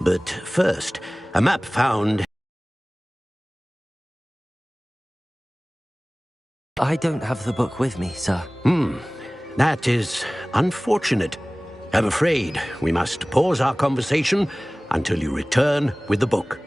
But first, a map found... I don't have the book with me, sir. That is unfortunate. I'm afraid we must pause our conversation until you return with the book.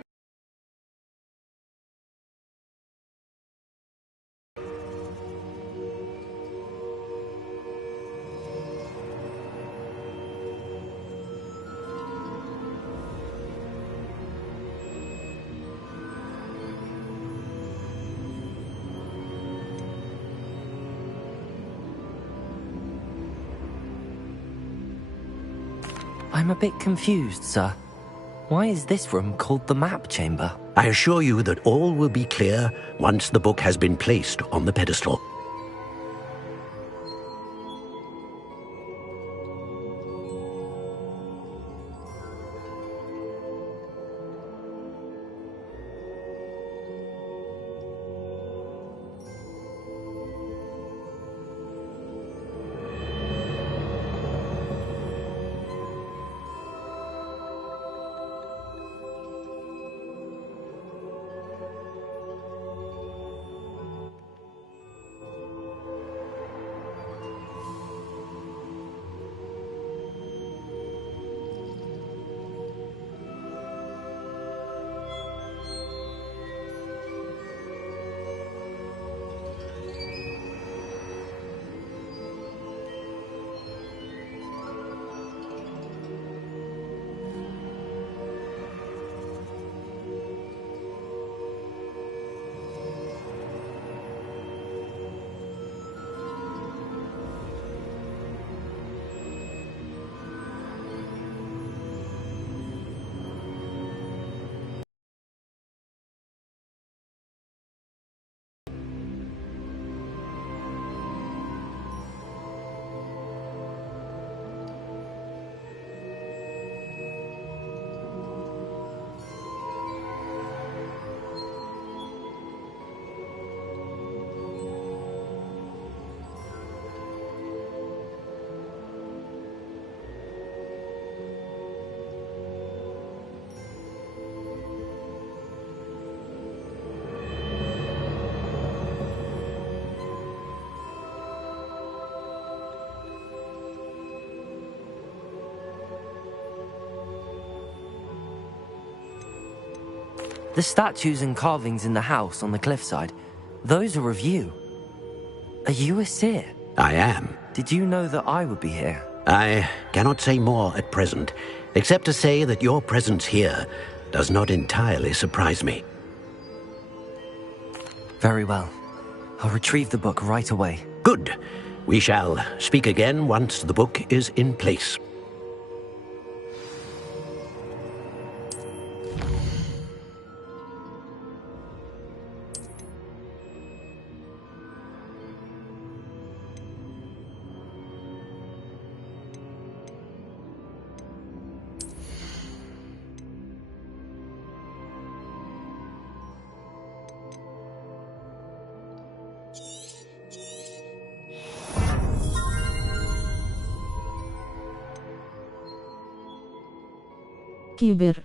I'm a bit confused, sir. Why is this room called the map chamber? I assure you that all will be clear once the book has been placed on the pedestal. The statues and carvings in the house on the cliffside, those are of you. Are you a seer? I am. Did you know that I would be here? I cannot say more at present, except to say that your presence here does not entirely surprise me. Very well. I'll retrieve the book right away. Good. We shall speak again once the book is in place. كبر.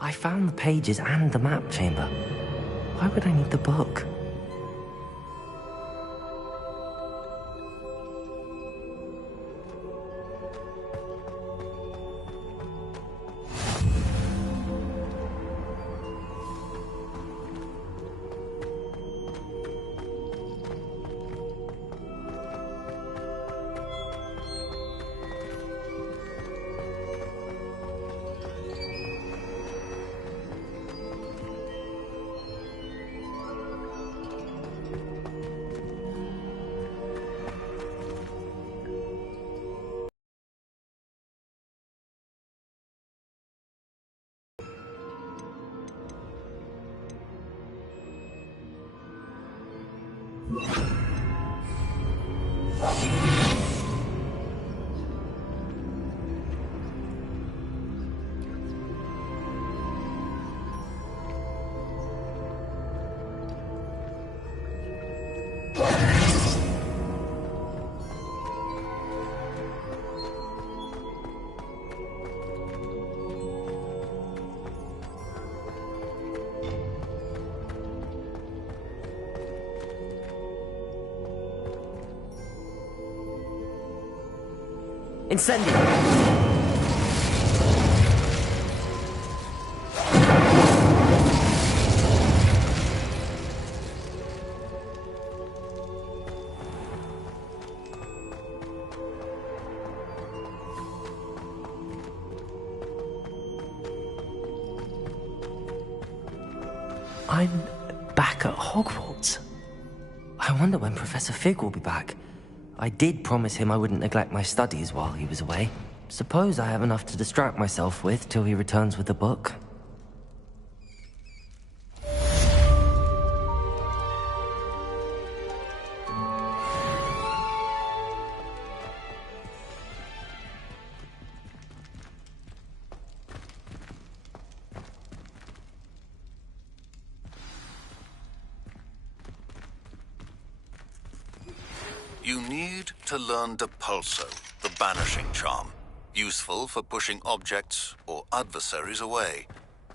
I found the pages and the map chamber. Why would I need the book? Incendio! I'm back at Hogwarts. I wonder when Professor Fig will be back. I did promise him I wouldn't neglect my studies while he was away. Suppose I have enough to distract myself with till he returns with the book. You need to learn Depulso, the banishing charm. Useful for pushing objects or adversaries away.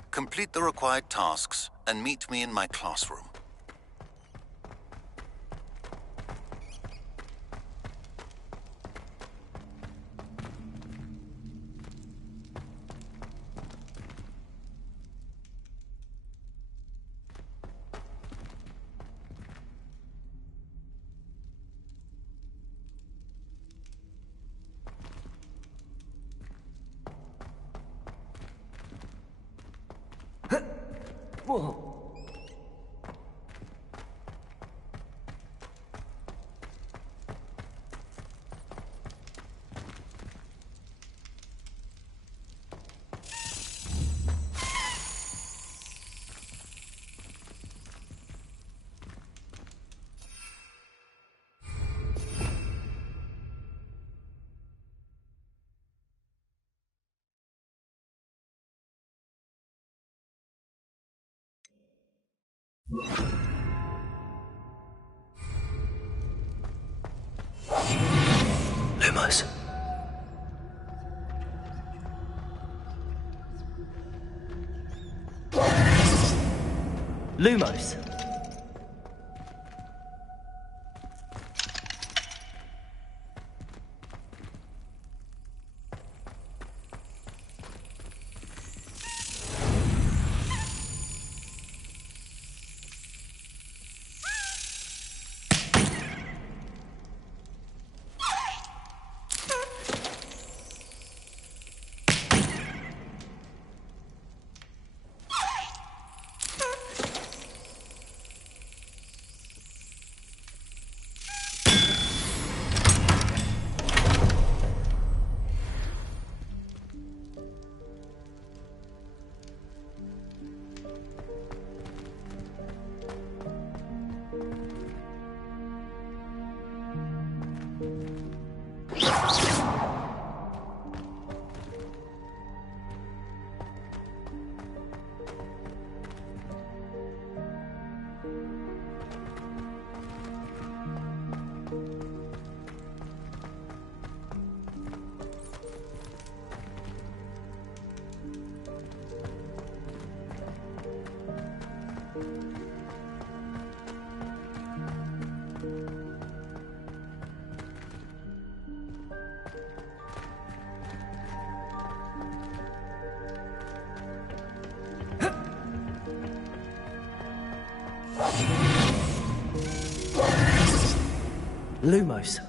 Complete the required tasks and meet me in my classroom. Whoa. Lumos. Lumos. Lumos.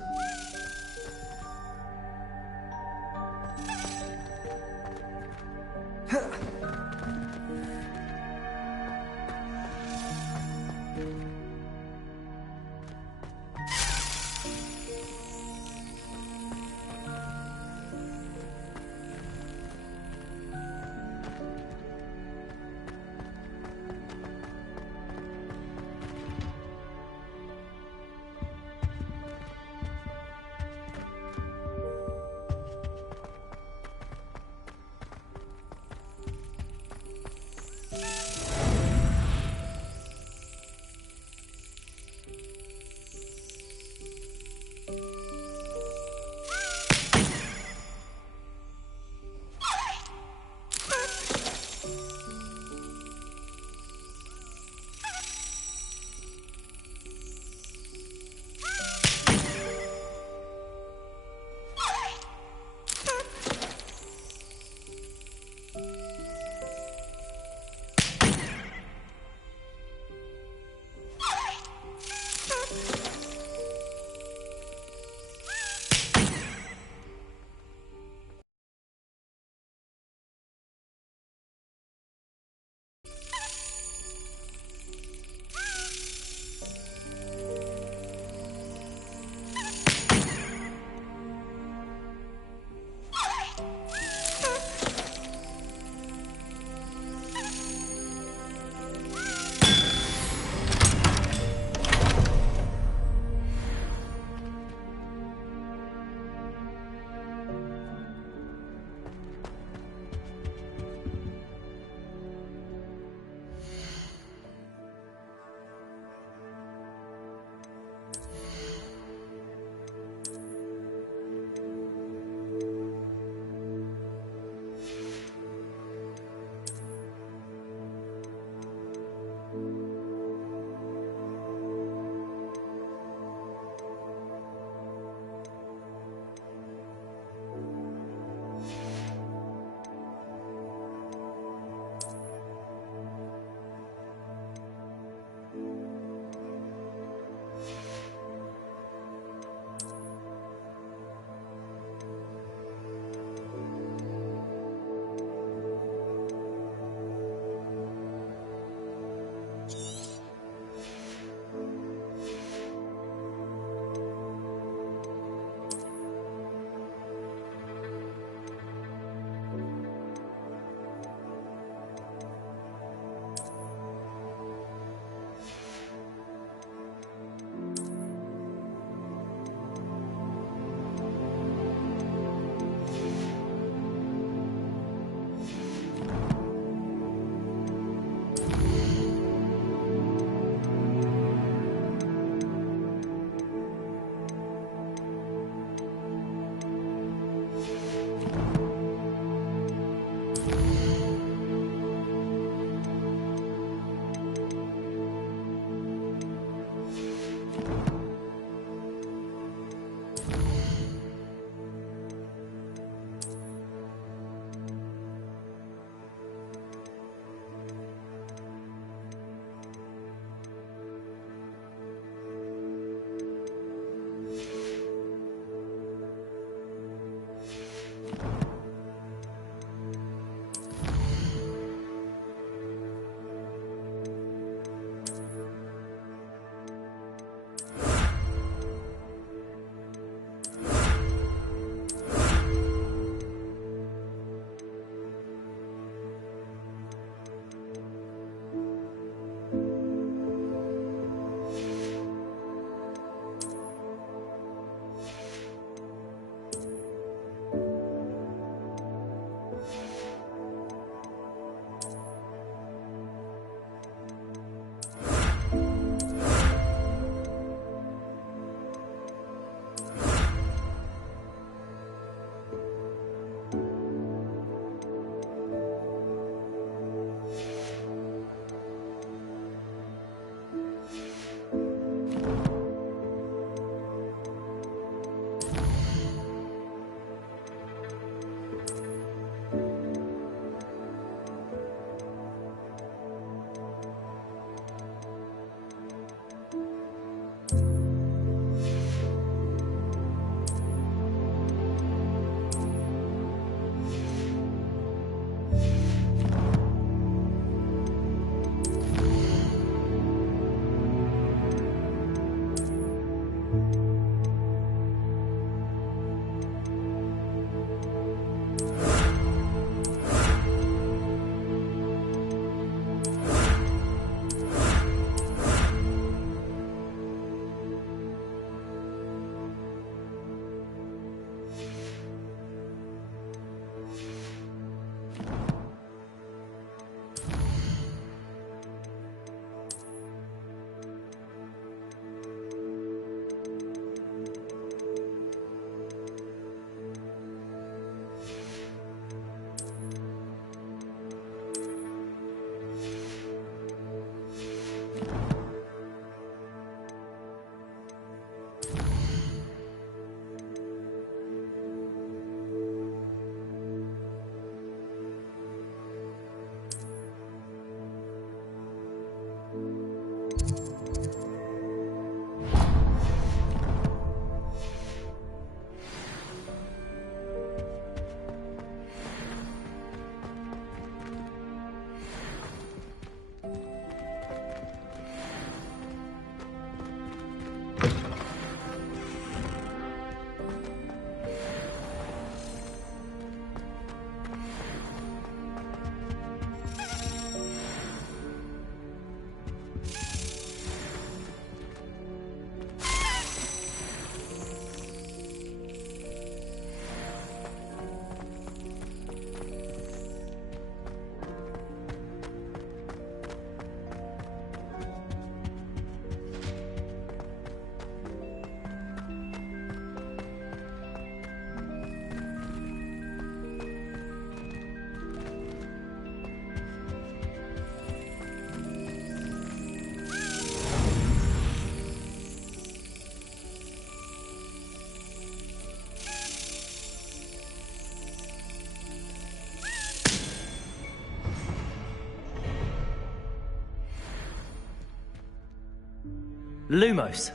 Lumos.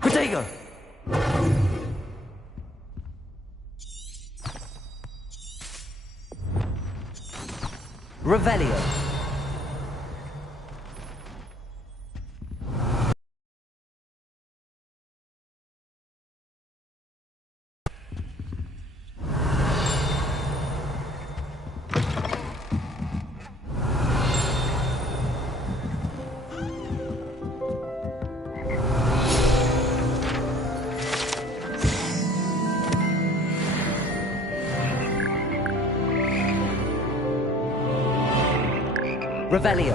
Protego! Revelio. Revelio.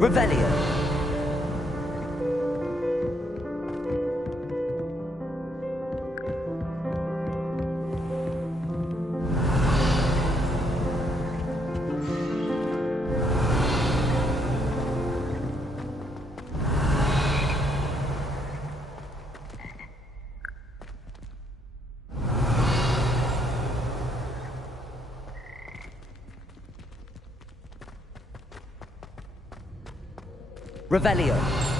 Revelio. Revelio.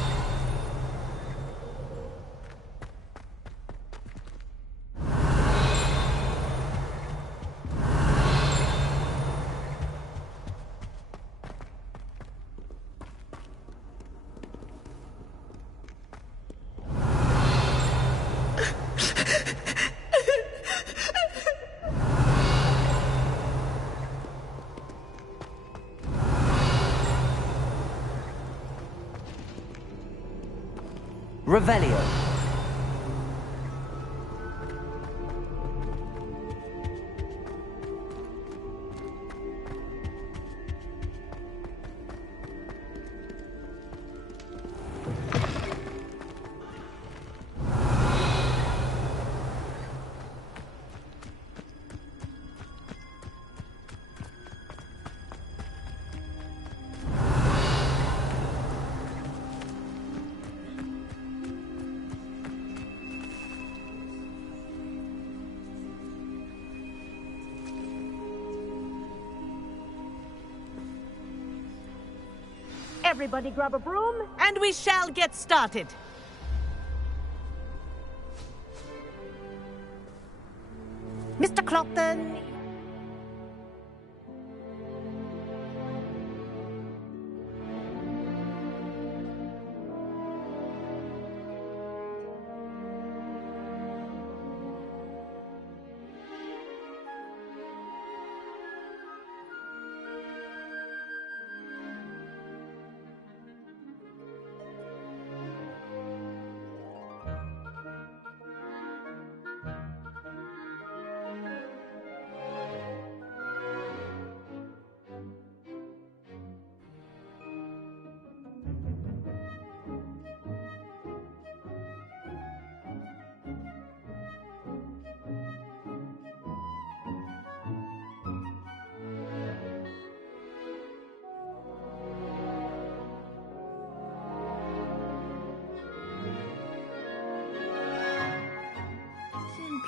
Revelio. Everybody grab a broom, and we shall get started. Mr. Clopton.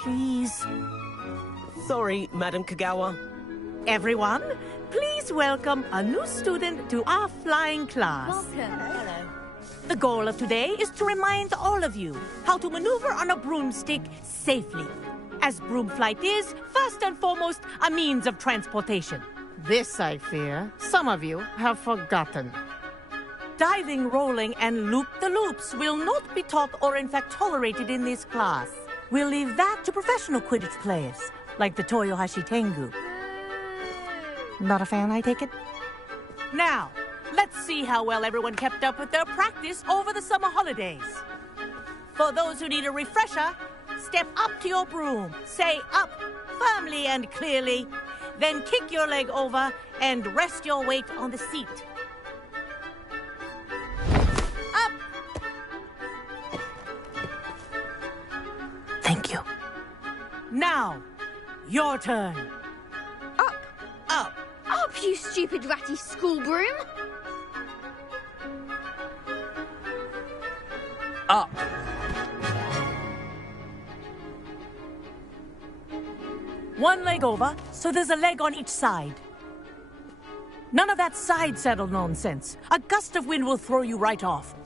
please. Sorry, Madam Kagawa. Everyone, please welcome a new student to our flying class. Welcome. Hello. The goal of today is to remind all of you how to maneuver on a broomstick safely, as broom flight is, first and foremost, a means of transportation. This, I fear, some of you have forgotten. Diving, rolling, and loop-the-loops will not be taught or in fact tolerated in this class. We'll leave that to professional Quidditch players, like the Toyohashi Tengu. Not a fan, I take it? Now, let's see how well everyone kept up with their practice over the summer holidays. For those who need a refresher, step up to your broom, say up firmly and clearly, then kick your leg over and rest your weight on the seat. Up! Thank you. Now, your turn. Up. Up. Up, you stupid ratty school broom. Up. One leg over, so there's a leg on each side. None of that side saddle nonsense. A gust of wind will throw you right off.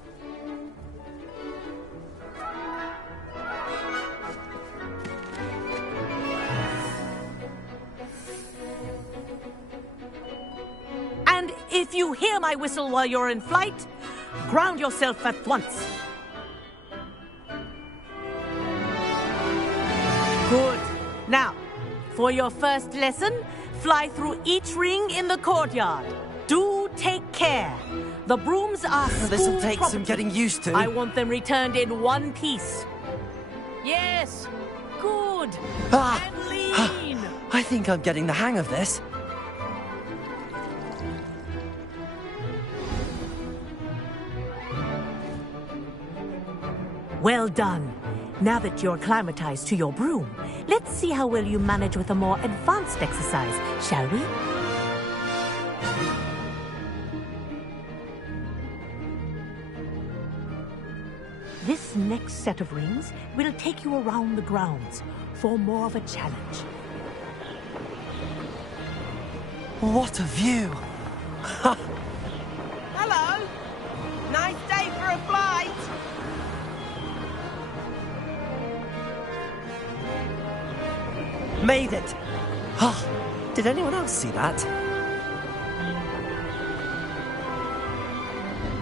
And if you hear my whistle while you're in flight, ground yourself at once. Good. Now, for your first lesson, fly through each ring in the courtyard. Do take care. The brooms are school This'll take property. some getting used to. I want them returned in one piece. Yes. Good. Ah. And lean. I think I'm getting the hang of this. Well done. Now that you're acclimatized to your broom, let's see how well you manage with a more advanced exercise, shall we? This next set of rings will take you around the grounds for more of a challenge. What a view! Hello. Nice day for a flight. Made it! Ah, did anyone else see that?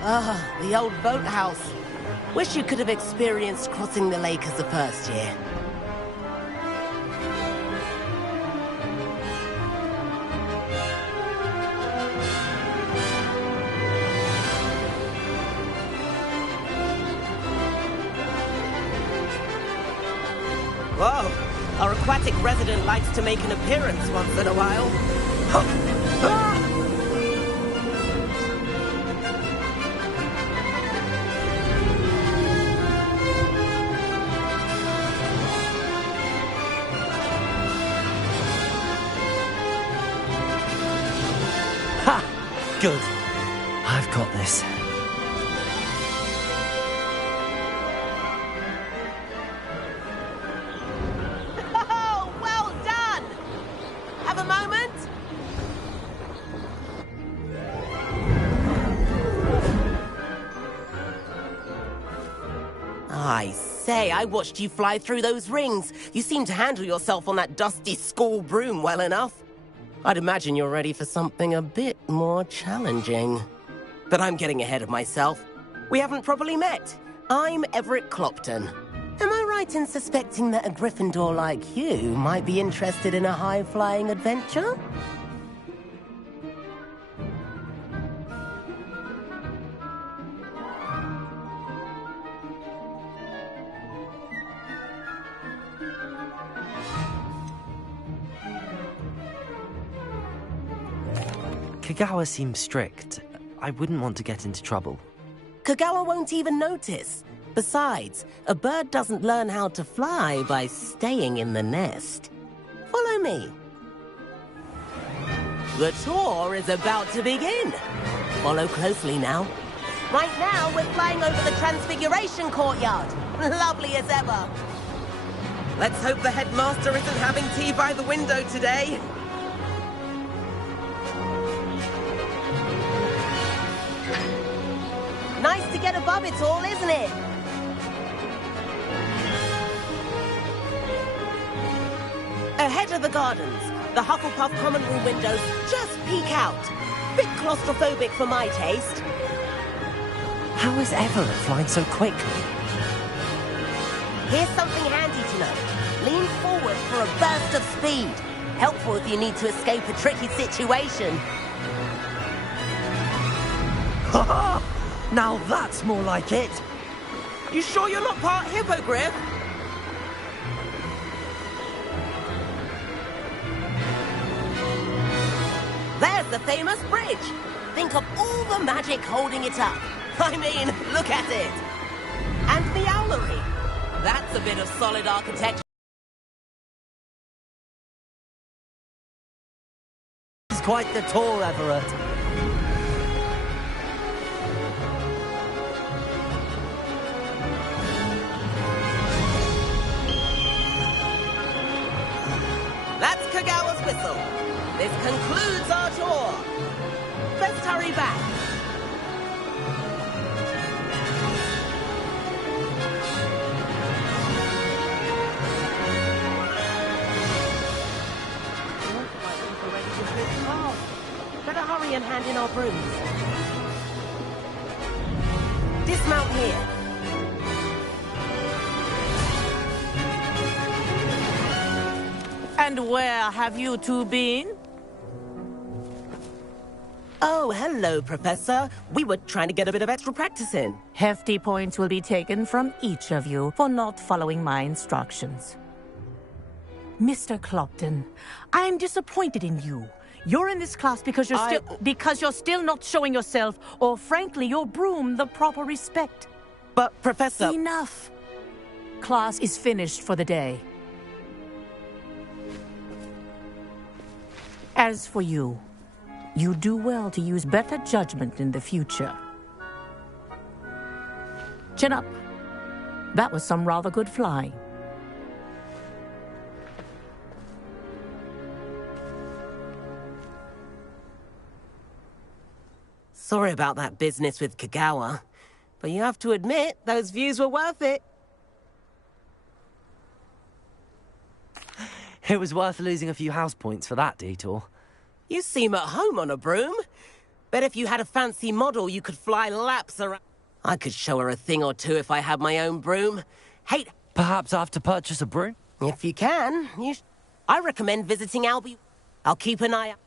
Ah, the old boathouse. Wish you could have experienced crossing the lake as a first year. Whoa! Our aquatic resident likes to make an appearance once in a while. Ha! Good. I've got this. Oh, well done! Have a moment? I say, I watched you fly through those rings. You seem to handle yourself on that dusty school broom well enough. I'd imagine you're ready for something a bit more challenging. But I'm getting ahead of myself. We haven't properly met. I'm Everett Clopton. Am I right in suspecting that a Gryffindor like you might be interested in a high-flying adventure? Kagawa seems strict. I wouldn't want to get into trouble. Kagawa won't even notice. Besides, a bird doesn't learn how to fly by staying in the nest. Follow me. The tour is about to begin. Follow closely now. Right now, we're flying over the Transfiguration Courtyard. Lovely as ever. Let's hope the headmaster isn't having tea by the window today. Nice to get above it all, isn't it? Ahead of the gardens, the Hufflepuff common room windows just peek out. Bit claustrophobic for my taste. How is Everett flying so quickly? Here's something handy to know. Lean forward for a burst of speed. Helpful if you need to escape a tricky situation. Now that's more like it. You sure you're not part hippogriff? There's the famous bridge. Think of all the magic holding it up. I mean, look at it. And the owlery. That's a bit of solid architecture. He's quite the tall Everett. That's Kagawa's whistle. This concludes our tour. Let's hurry back. Better hurry and hand in our brooms. Dismount here. And where have you two been? Oh, hello, Professor. We were trying to get a bit of extra practice in. Hefty points will be taken from each of you for not following my instructions. Mr. Clopton, I'm disappointed in you. You're in this class because you're still not showing yourself, or frankly, your broom the proper respect. But, Professor... Enough. Class is finished for the day. As for you, you do well to use better judgment in the future. Chin up. That was some rather good flying. Sorry about that business with Kagawa, but you have to admit, those views were worth it. It was worth losing a few house points for that detour. You seem at home on a broom. Bet if you had a fancy model, you could fly laps around. I could show her a thing or two if I had my own broom. Hey, Perhaps I have to purchase a broom? if you can, I recommend visiting Albie. I'll keep an eye out.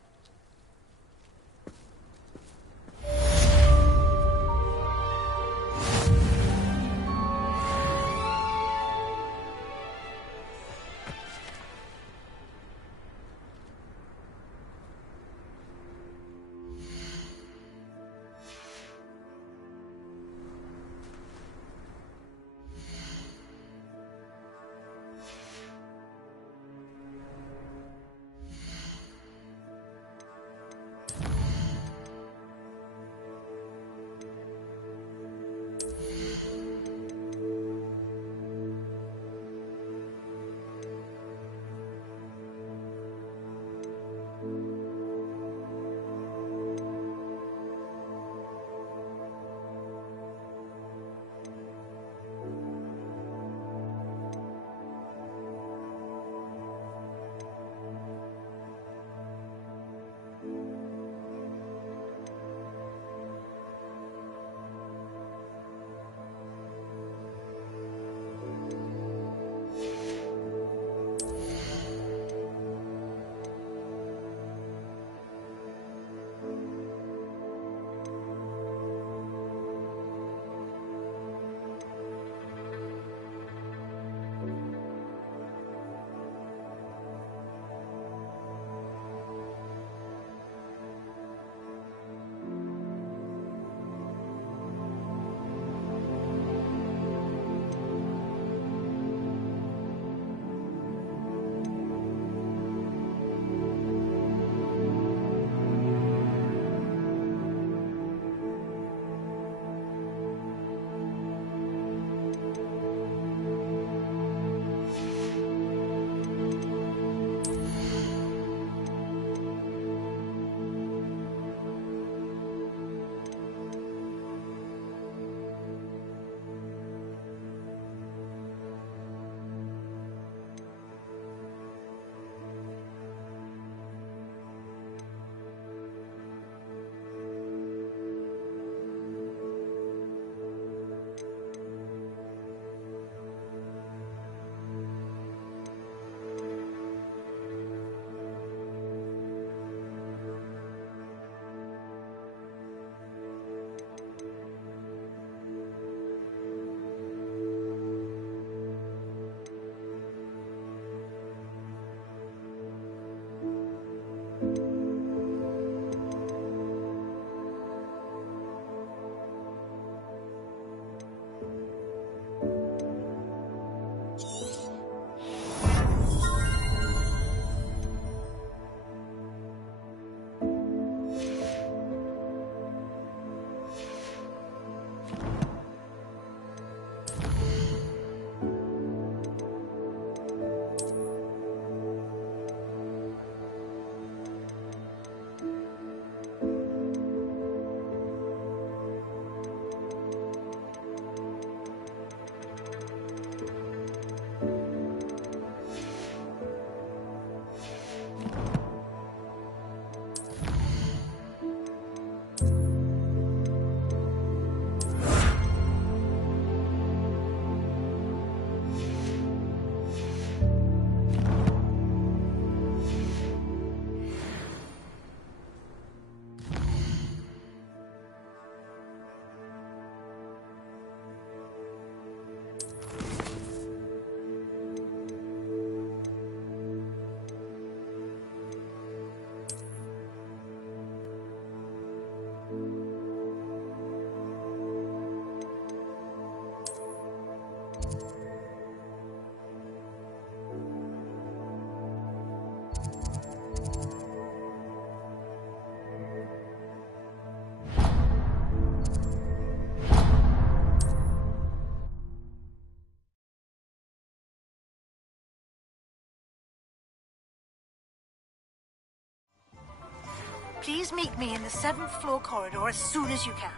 Please meet me in the 7th floor corridor as soon as you can.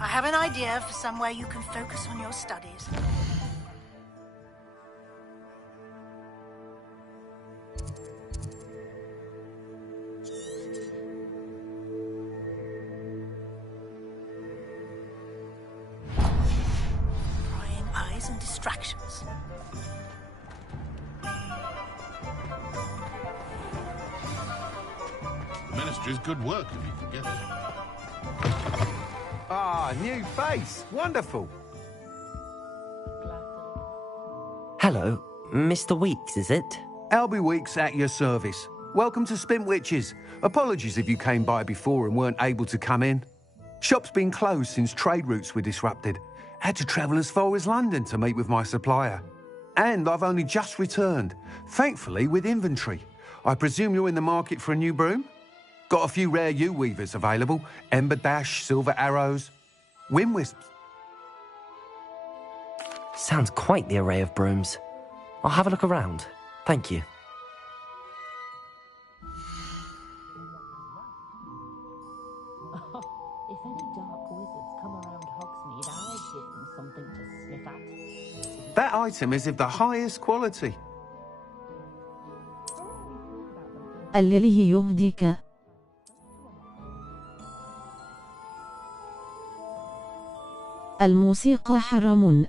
I have an idea for somewhere you can focus on your studies. Prying eyes and distractions. Ministry's good work if you can get it. Ah, new face. Wonderful. Hello, Mr. Weeks, is it? Albie Weeks at your service. Welcome to Spintwitches. Apologies if you came by before and weren't able to come in. Shop's been closed since trade routes were disrupted. Had to travel as far as London to meet with my supplier. And I've only just returned, thankfully with inventory. I presume you're in the market for a new broom? Got a few rare U-weavers available. Ember Dash, Silver Arrows, Wind Wisps. Sounds quite the array of brooms. I'll have a look around. Thank you. If any dark wizards come around Hogsmeade, I'd give them something to sniff at. That item is of the highest quality. الذي يغديك. الموسيقى حرام.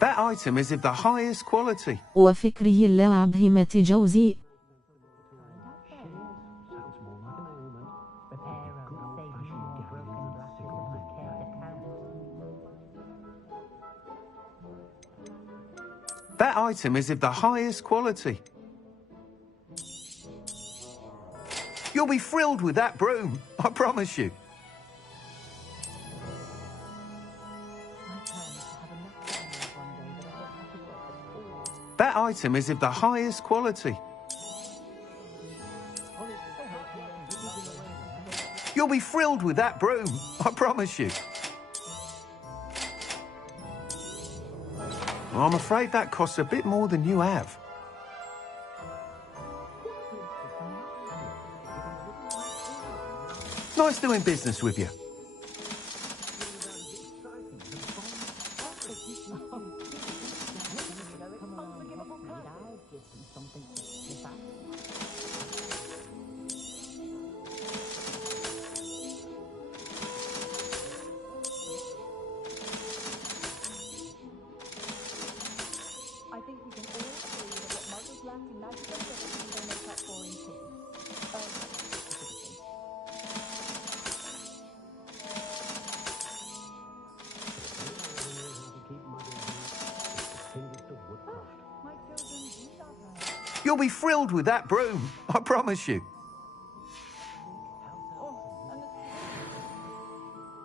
That item is of the highest quality. وفكري اللعب همة جوزي. That item is of the highest quality. You'll be thrilled with that broom, I promise you. That item is of the highest quality. You'll be thrilled with that broom, I promise you. I'm afraid that costs a bit more than you have. Nice doing business with you. You'll be thrilled with that broom, I promise you.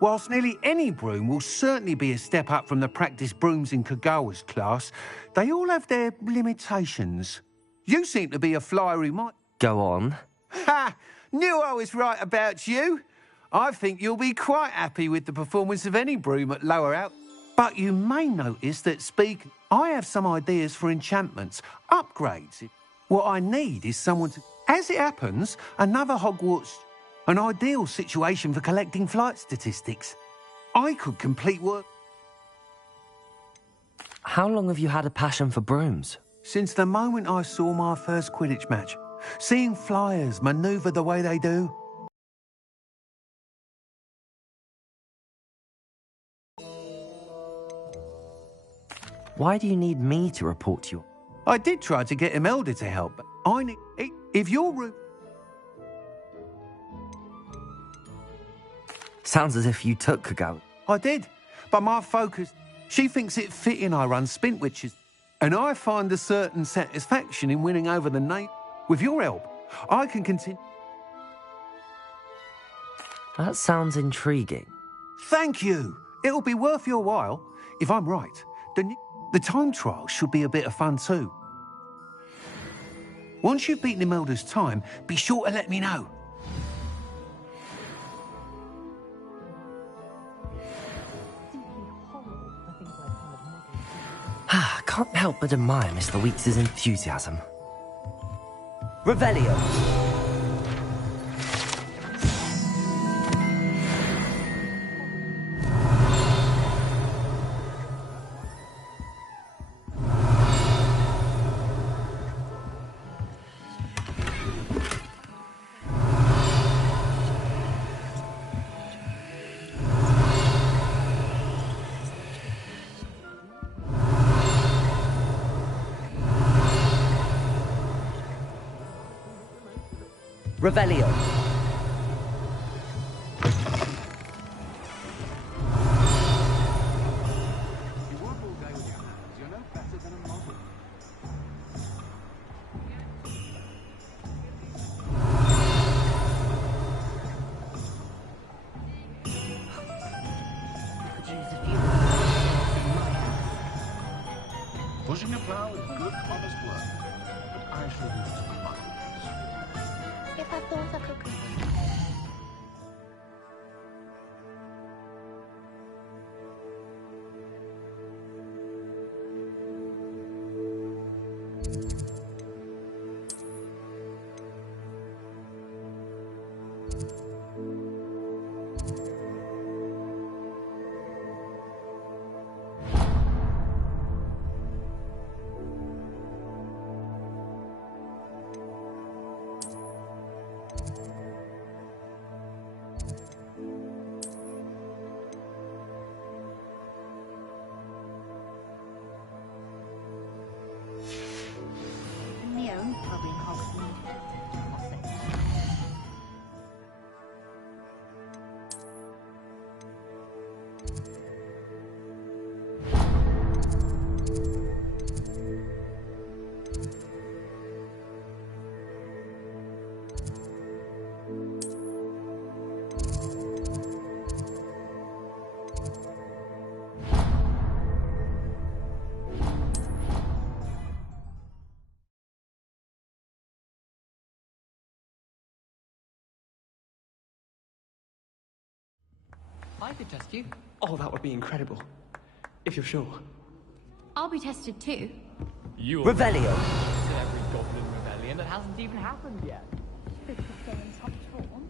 Whilst nearly any broom will certainly be a step up from the practice brooms in Kagawa's class, they all have their limitations. You seem to be a flyer who might... Go on. Ha! Knew I was right about you. I think you'll be quite happy with the performance of any broom at lower out. But you may notice that I have some ideas for enchantments, upgrades. What I need is someone to... As it happens, another Hogwarts... An ideal situation for collecting flight statistics. I could complete work... How long have you had a passion for brooms? Since the moment I saw my first Quidditch match. Seeing flyers manoeuvre the way they do. Why do you need me to report to you? I did try to get Imelda to help, but I need... If your room... Sounds as if you took Kagawa. I did, but my focus... She thinks it fitting I run Spintwitches, and I find a certain satisfaction in winning over the name. With your help, I can continue... That sounds intriguing. Thank you. It'll be worth your while. If I'm right, the time trial should be a bit of fun too. Once you've beaten Imelda's time, be sure to let me know. Can't help but admire Mr. Weeks' enthusiasm. Revelio! Revelio. Pushing a plow is good, honest work. But I shall do some muscles. If I thought I could. Neo, probably in Hogsmeade. I could test you. Oh, that would be incredible. If you're sure. I'll be tested too. You Revelio. To every goblin rebellion that hasn't even happened yet. This is still in top form.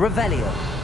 Revelio.